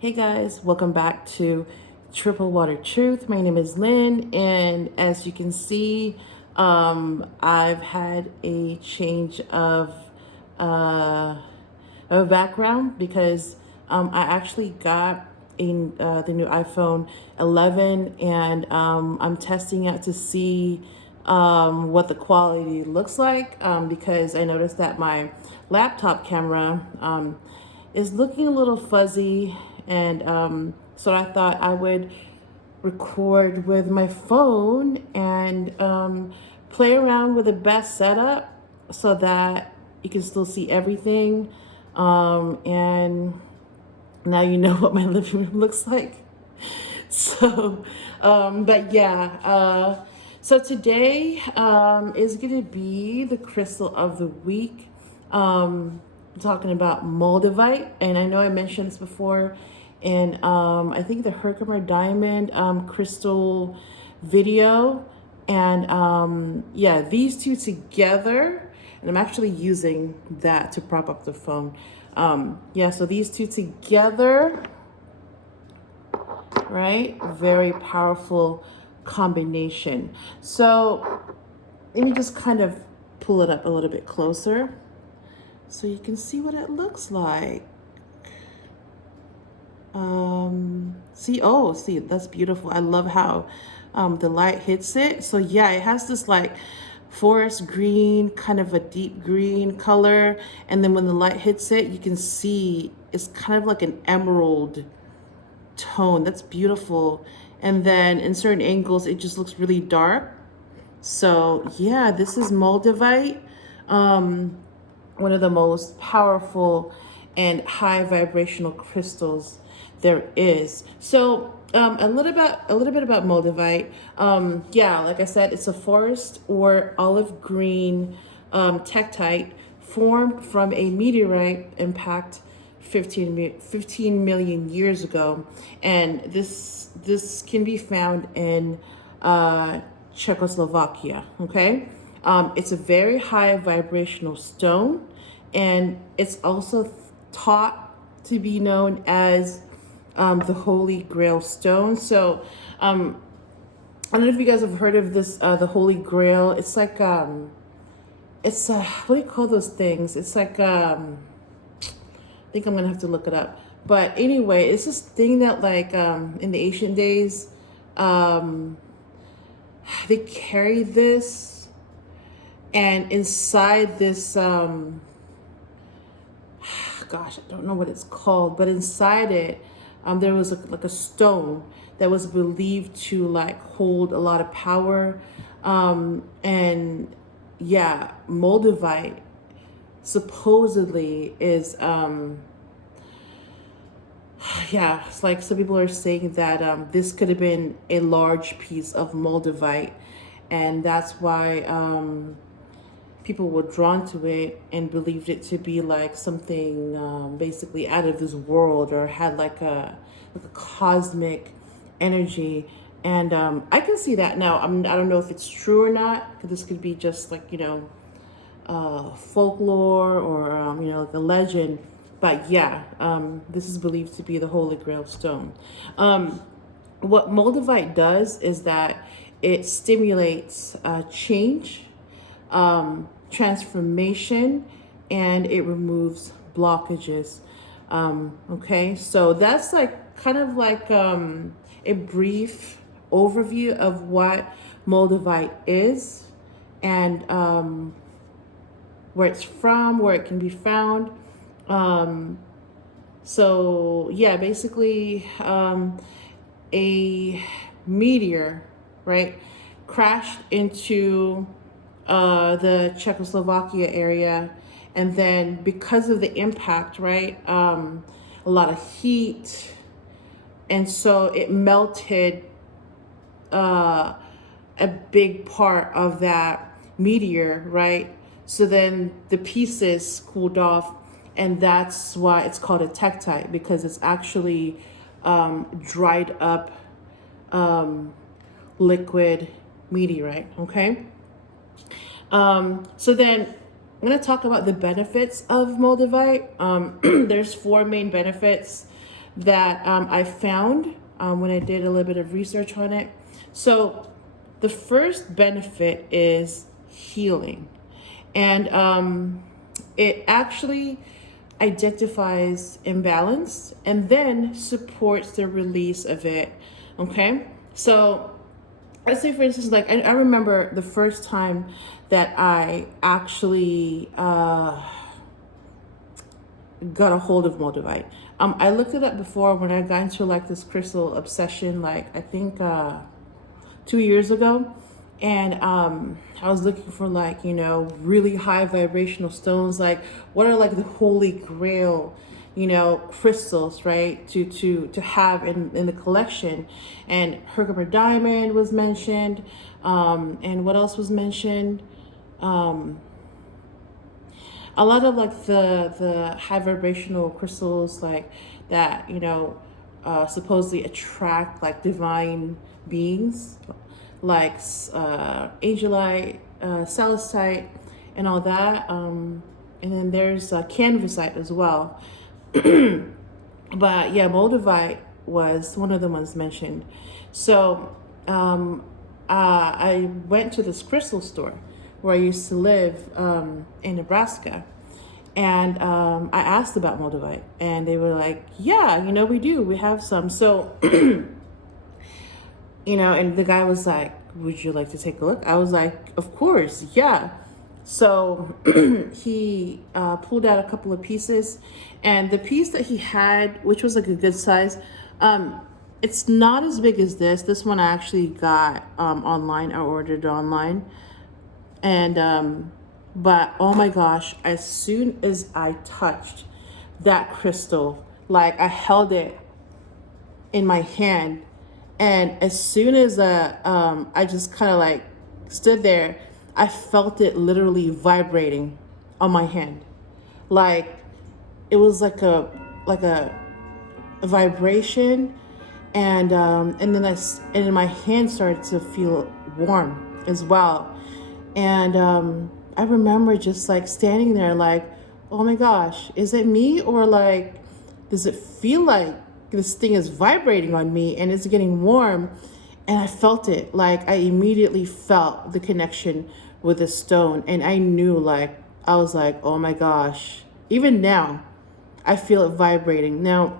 Hey guys, welcome back to Triple Water Truth. My name is Lynn, and as you can see, I've had a change uh, of background because I actually got the new iPhone 11, and I'm testing it to see what the quality looks like because I noticed that my laptop camera is looking a little fuzzy, and so I thought I would record with my phone and play around with the best setup so that you can still see everything. And now you know what my living room looks like. So, but yeah, so today is going to be the crystal of the week. I'm talking about Moldavite, and I know I mentioned this before in I think the Herkimer Diamond crystal video, and yeah, these two together, and I'm actually using that to prop up the phone. Yeah, so these two together, right? Very powerful combination. So let me just kind of pull it up a little bit closer so you can see what it looks like. See, that's beautiful. I love how the light hits it. So yeah, it has this like forest green, kind of a deep green color. And then when the light hits it, you can see it's kind of like an emerald tone. That's beautiful. And then in certain angles, it just looks really dark. So yeah, this is Moldavite, one of the most powerful and high vibrational crystals there is. So a little bit about Moldavite. Yeah, like I said, it's a forest or olive green tektite formed from a meteorite impact 15 million years ago, and this can be found in Czechoslovakia. Okay, it's a very high vibrational stone, and it's also taught to be known as the Holy Grail stone. So I don't know if you guys have heard of this, the Holy Grail. It's like it's what do you call those things? It's like I think I'm gonna have to look it up. But anyway, it's this thing that like in the ancient days, they carried this, and inside this gosh, I don't know what it's called, but inside it, there was like a stone that was believed to like hold a lot of power, and yeah, Moldavite supposedly is yeah, it's like some people are saying that this could have been a large piece of Moldavite, and that's why people were drawn to it and believed it to be like something basically out of this world, or had like a cosmic energy. And I can see that now. I don't know if it's true or not, because this could be just like, folklore, or like a legend. But yeah, this is believed to be the Holy Grail stone. What Moldavite does is that it stimulates change, transformation, and it removes blockages. Okay, so that's like kind of like a brief overview of what Moldavite is, and where it's from, where it can be found. So yeah, basically a meteor, right, crashed into the Czechoslovakia area, and then because of the impact, right, a lot of heat, and so it melted a big part of that meteor, right? So then the pieces cooled off, and that's why it's called a tektite, because it's actually dried up liquid meteorite. Okay. So then I'm going to talk about the benefits of Moldavite. There's four main benefits. that I found when I did a little bit of research on it. So the first benefit is healing. And it actually identifies imbalance and then supports the release of it. Okay? So let's say, for instance, like I remember the first time that I actually got a hold of Moldavite. I looked it up before when I got into like this crystal obsession, like I think 2 years ago. And I was looking for like, you know, really high vibrational stones. Like what are like the holy grail, you know, crystals, right? To have in the collection. And Herkimer diamond was mentioned. And what else was mentioned? A lot of like the high vibrational crystals like that, you know, supposedly attract like divine beings, like angelite, celestite, and all that. And then there's canvasite as well. But yeah, Moldavite was one of the ones mentioned. So I went to this crystal store where I used to live in Nebraska. And I asked about Moldavite, and they were like, yeah, you know, we do. We have some. So, you know, and the guy was like, would you like to take a look? I was like, of course, yeah. So he pulled out a couple of pieces, and the piece that he had, which was like a good size, it's not as big as this. This one I actually got online. I ordered online. And but oh my gosh, as soon as I touched that crystal, like I held it in my hand, and as soon as I just kind of like stood there, I felt it literally vibrating on my hand. Like it was like a vibration, and then my hand started to feel warm as well. And I remember just like standing there like, oh my gosh, is it me? Or like, does it feel like this thing is vibrating on me and it's getting warm? And I felt it. Like I immediately felt the connection with the stone. And I knew, like, I was like, oh my gosh, even now I feel it vibrating. Now,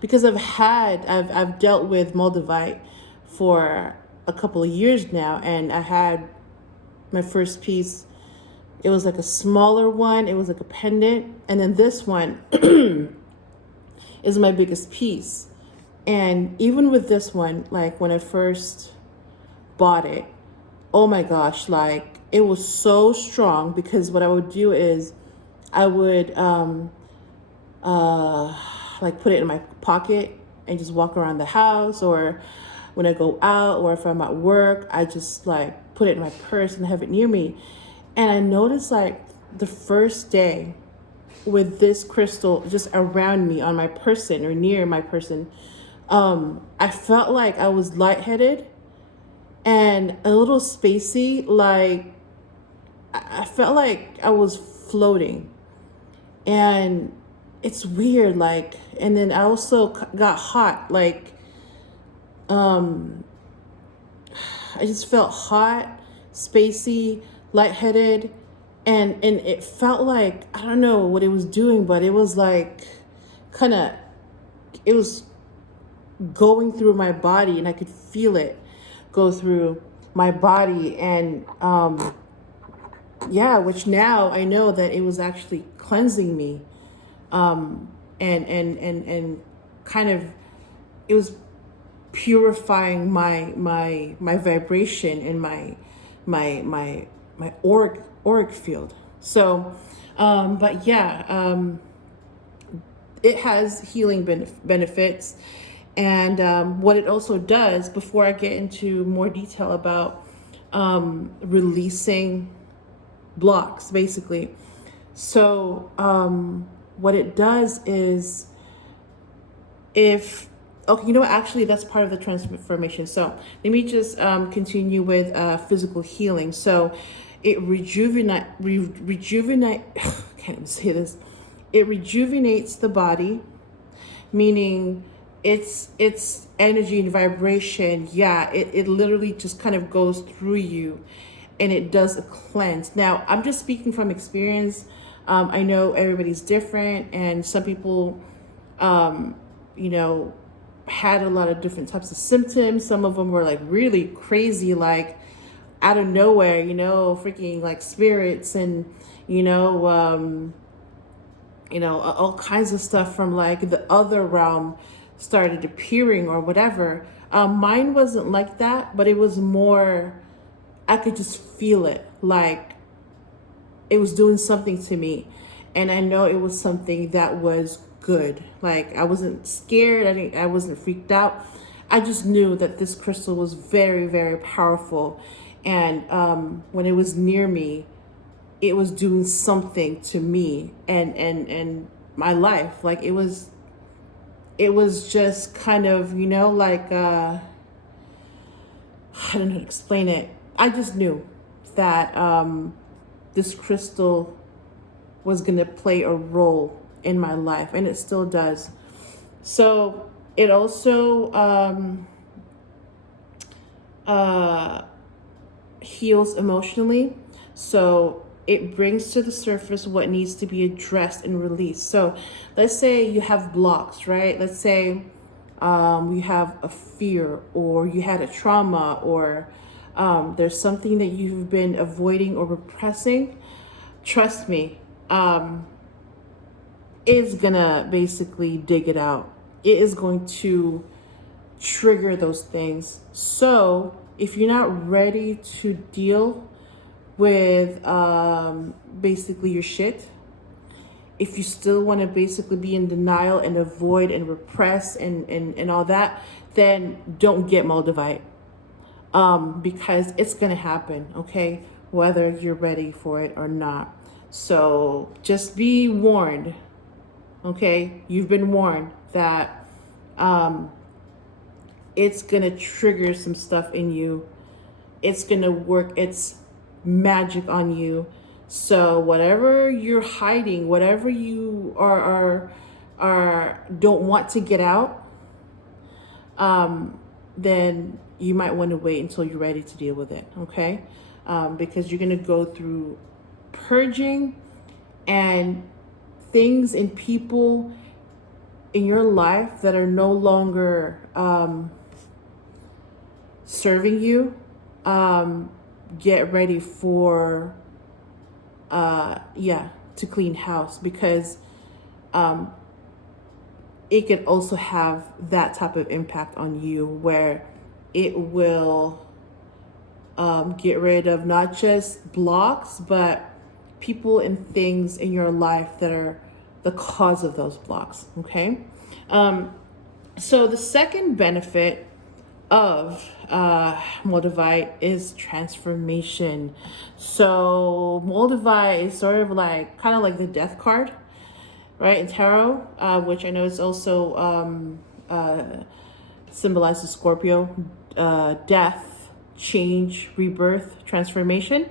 because I've dealt with Moldavite for a couple of years now, and I had my first piece. It was like a smaller one. It was like a pendant. And then this one is my biggest piece. And even with this one, like when I first bought it, oh my gosh, like it was so strong, because what I would do is I would like put it in my pocket and just walk around the house, or when I go out, or if I'm at work, I just like put it in my purse and have it near me. And I noticed like the first day with this crystal just around me on my person or near my person, I felt like I was lightheaded and a little spacey. Like I felt like I was floating, and it's weird. Like, and then I also got hot. Like, I just felt hot, spacey, lightheaded, and it felt like, I don't know what it was doing, but it was like it was going through my body, and I could feel it go through my body. And yeah, which now I know that it was actually cleansing me, and kind of, it was purifying my vibration and my auric field. So but yeah, it has healing benefits. And what it also does, before I get into more detail about releasing blocks, basically. So what it does is, okay, you know what? Actually, that's part of the transformation. So let me just continue with physical healing. So it can't even say this. It rejuvenates the body. meaning it's energy and vibration. Yeah, it literally just kind of goes through you, and it does a cleanse. Now, I'm just speaking from experience. I know everybody's different, and some people, you know, had a lot of different types of symptoms. Some of them were like really crazy, like out of nowhere, you know, freaking like spirits and, all kinds of stuff from like the other realm started appearing or whatever. Mine wasn't like that, but it was more, I could just feel it, like it was doing something to me. And I know it was something that was good. Like I wasn't scared. I wasn't freaked out. I just knew that this crystal was very, very powerful. And when it was near me, it was doing something to me and my life. Like it was just kind of, like I don't know how to explain it. I just knew that this crystal was going to play a role in my life, and it still does. So it also heals emotionally. So it brings to the surface what needs to be addressed and released. So let's say you have blocks, right? Let's say you have a fear, or you had a trauma, or there's something that you've been avoiding or repressing. Trust me, it's gonna basically dig it out. It is going to trigger those things. So if you're not ready to deal with basically your shit, if you still want to basically be in denial and avoid and repress and all that, then don't get Moldavite, because it's gonna happen, okay, whether you're ready for it or not. So just be warned, okay? You've been warned that it's gonna trigger some stuff in you. It's gonna work its magic on you. So whatever you're hiding, whatever you are don't want to get out, then you might want to wait until you're ready to deal with it, okay? Because you're gonna go through purging, and things and people in your life that are no longer serving you. Get ready for to clean house, because it could also have that type of impact on you, where it will get rid of not just blocks, but people and things in your life that are the cause of those blocks, okay? So the second benefit of Moldavite is transformation. So Moldavite is sort of like, kind of like the death card, right, in tarot, which I know is also symbolizes Scorpio, death, change, rebirth, transformation.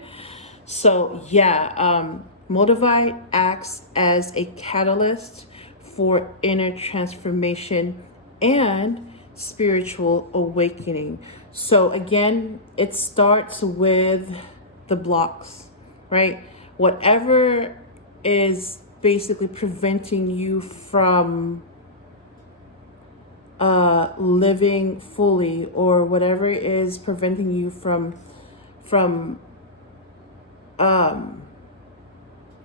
So yeah, Moldavite acts as a catalyst for inner transformation and spiritual awakening. So again, it starts with the blocks, right? Whatever is basically preventing you from living fully, or whatever is preventing you from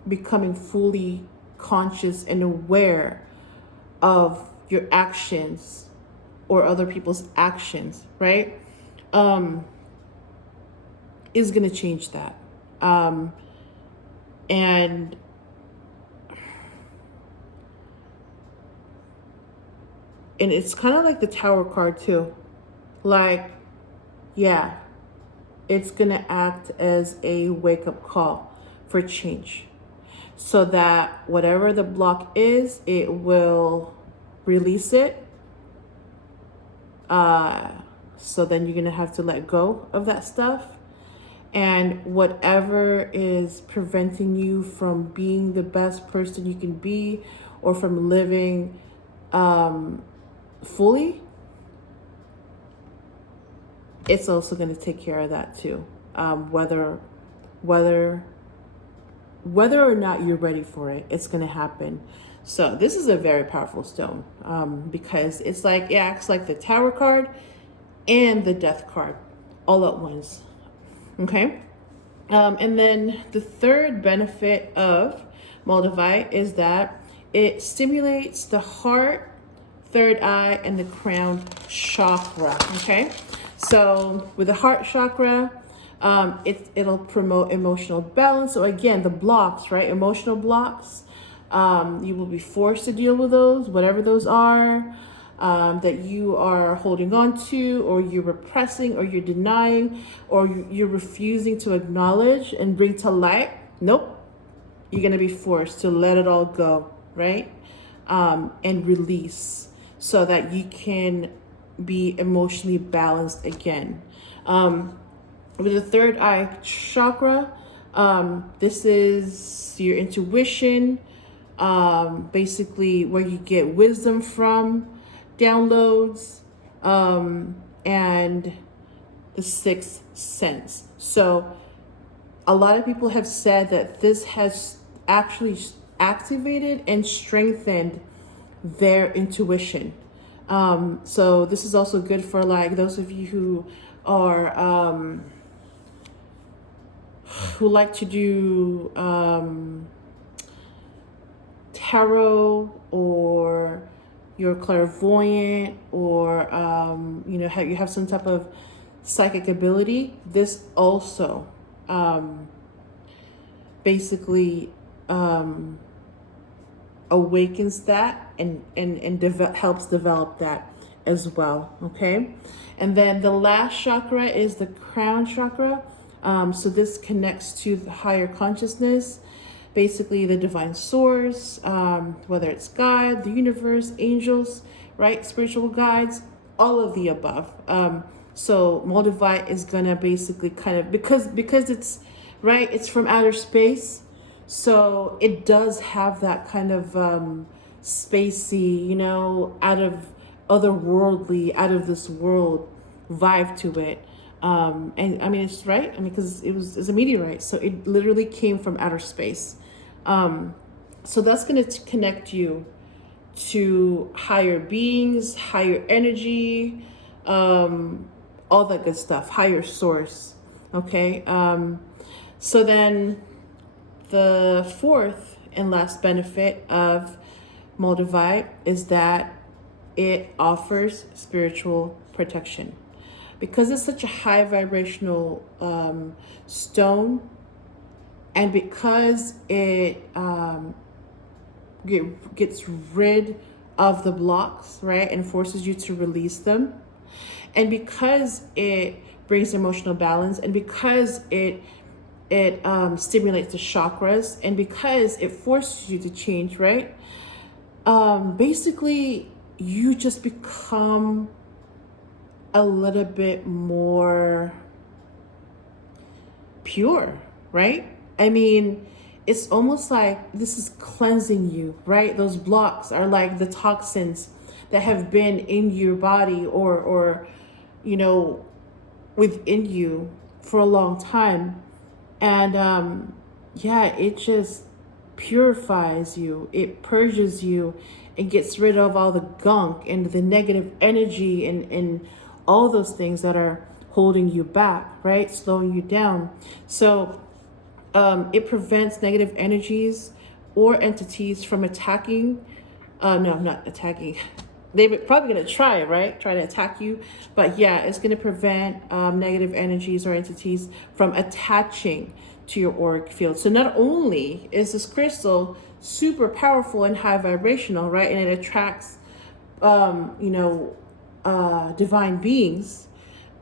becoming fully conscious and aware of your actions or other people's actions, right? Is going to change that. And it's kind of like the Tower card too. Like, yeah, it's going to act as a wake-up call for change, so that whatever the block is, it will release it. So then you're going to have to let go of that stuff. And whatever is preventing you from being the best person you can be, or from living fully, it's also going to take care of that too. Whether or not you're ready for it, it's going to happen. So this is a very powerful stone, because it's like, it acts like the Tower card and the Death card all at once. Okay. And then the third benefit of Moldavite is that it stimulates the heart, third eye, and the crown chakra. Okay. So with the heart chakra, it'll promote emotional balance. So again, the blocks, right? Emotional blocks. You will be forced to deal with those, whatever those are, that you are holding on to, or you're repressing, or you're denying, or you're refusing to acknowledge and bring to light. Nope. You're going to be forced to let it all go, right? And release, so that you can be emotionally balanced again. With the third eye chakra, this is your intuition, basically where you get wisdom from, downloads, and the sixth sense. So a lot of people have said that this has actually activated and strengthened their intuition. So this is also good for like those of you who are who like to do tarot, or you're clairvoyant, or you know, you have some type of psychic ability. This also basically awakens that and helps develop that as well. Okay. And then the last chakra is the crown chakra. So this connects to the higher consciousness, basically the divine source, whether it's God, the universe, angels, right? Spiritual guides, all of the above. So Moldavite is gonna basically kind of, because it's, right, it's from outer space. So it does have that kind of spacey, you know, out of otherworldly, out of this world vibe to it. And I mean, it's right. I mean, because it's a meteorite, so it literally came from outer space. So that's going to connect you to higher beings, higher energy, all that good stuff, higher source. Okay. So then the fourth and last benefit of Moldavite is that it offers spiritual protection. Because it's such a high vibrational stone, and because it gets rid of the blocks, right, and forces you to release them, and because it brings emotional balance, and because it stimulates the chakras, and because it forces you to change, right, basically you just become a little bit more pure, right? I mean, it's almost like this is cleansing you, right? Those blocks are like the toxins that have been in your body, or you know, within you for a long time. And yeah, it just purifies you, it purges you, it gets rid of all the gunk and the negative energy, and all those things that are holding you back, right? Slowing you down. So it prevents negative energies or entities from attacking. No, not attacking. They're probably going to try, right? Try to attack you. But yeah, it's going to prevent negative energies or entities from attaching to your auric field. So not only is this crystal super powerful and high vibrational, right? And it attracts, you know, divine beings,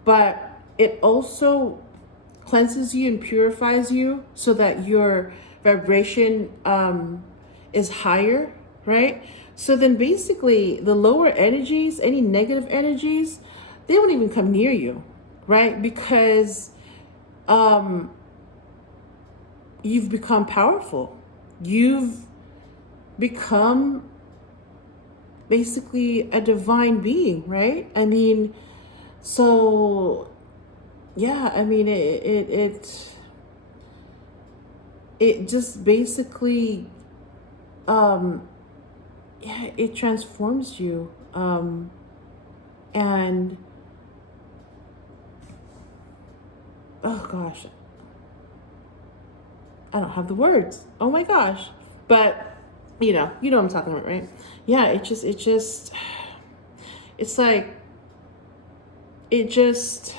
but it also cleanses you and purifies you so that your vibration is higher, right? So then basically the lower energies, any negative energies, they won't even come near you, right? Because you've become powerful. You've become basically a divine being, right? I mean, so yeah, I mean, it just basically, yeah, it transforms you. And oh gosh, I don't have the words. Oh my gosh. But you know what I'm talking about, right? Yeah, it's like, it just,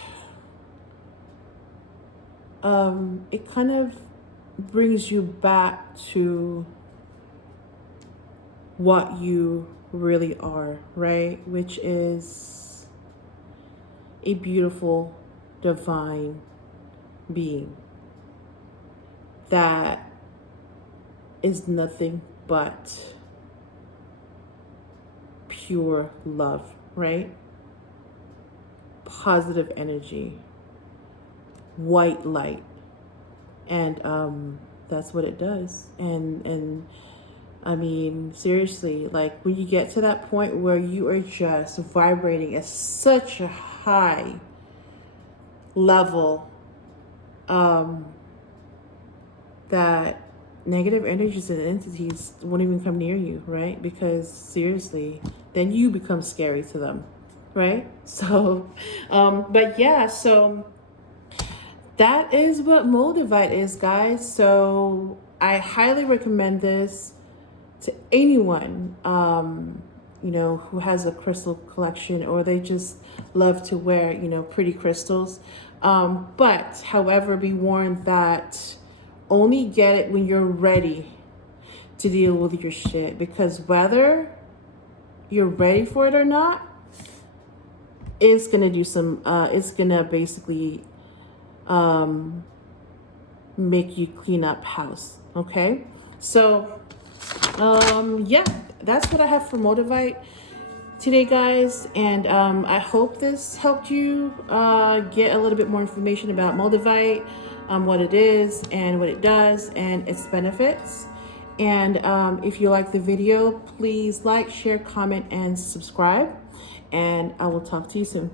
it kind of brings you back to what you really are, right? Which is a beautiful, divine being that is nothing but pure love, right? Positive energy, white light. And that's what it does. And I mean, seriously, like when you get to that point where you are just vibrating at such a high level, that negative energies and entities won't even come near you, right? Because seriously, then you become scary to them, right? So, but yeah, so that is what Moldavite is, guys. So I highly recommend this to anyone, who has a crystal collection, or they just love to wear, pretty crystals. But however, be warned that only get it when you're ready to deal with your shit, because whether you're ready for it or not, it's gonna do some, it's gonna basically make you clean up house. Okay, so yeah, that's what I have for Moldavite today, guys. And I hope this helped you get a little bit more information about Moldavite, what it is and what it does and its benefits. And if you like the video, please like, share, comment, and subscribe. And I will talk to you soon.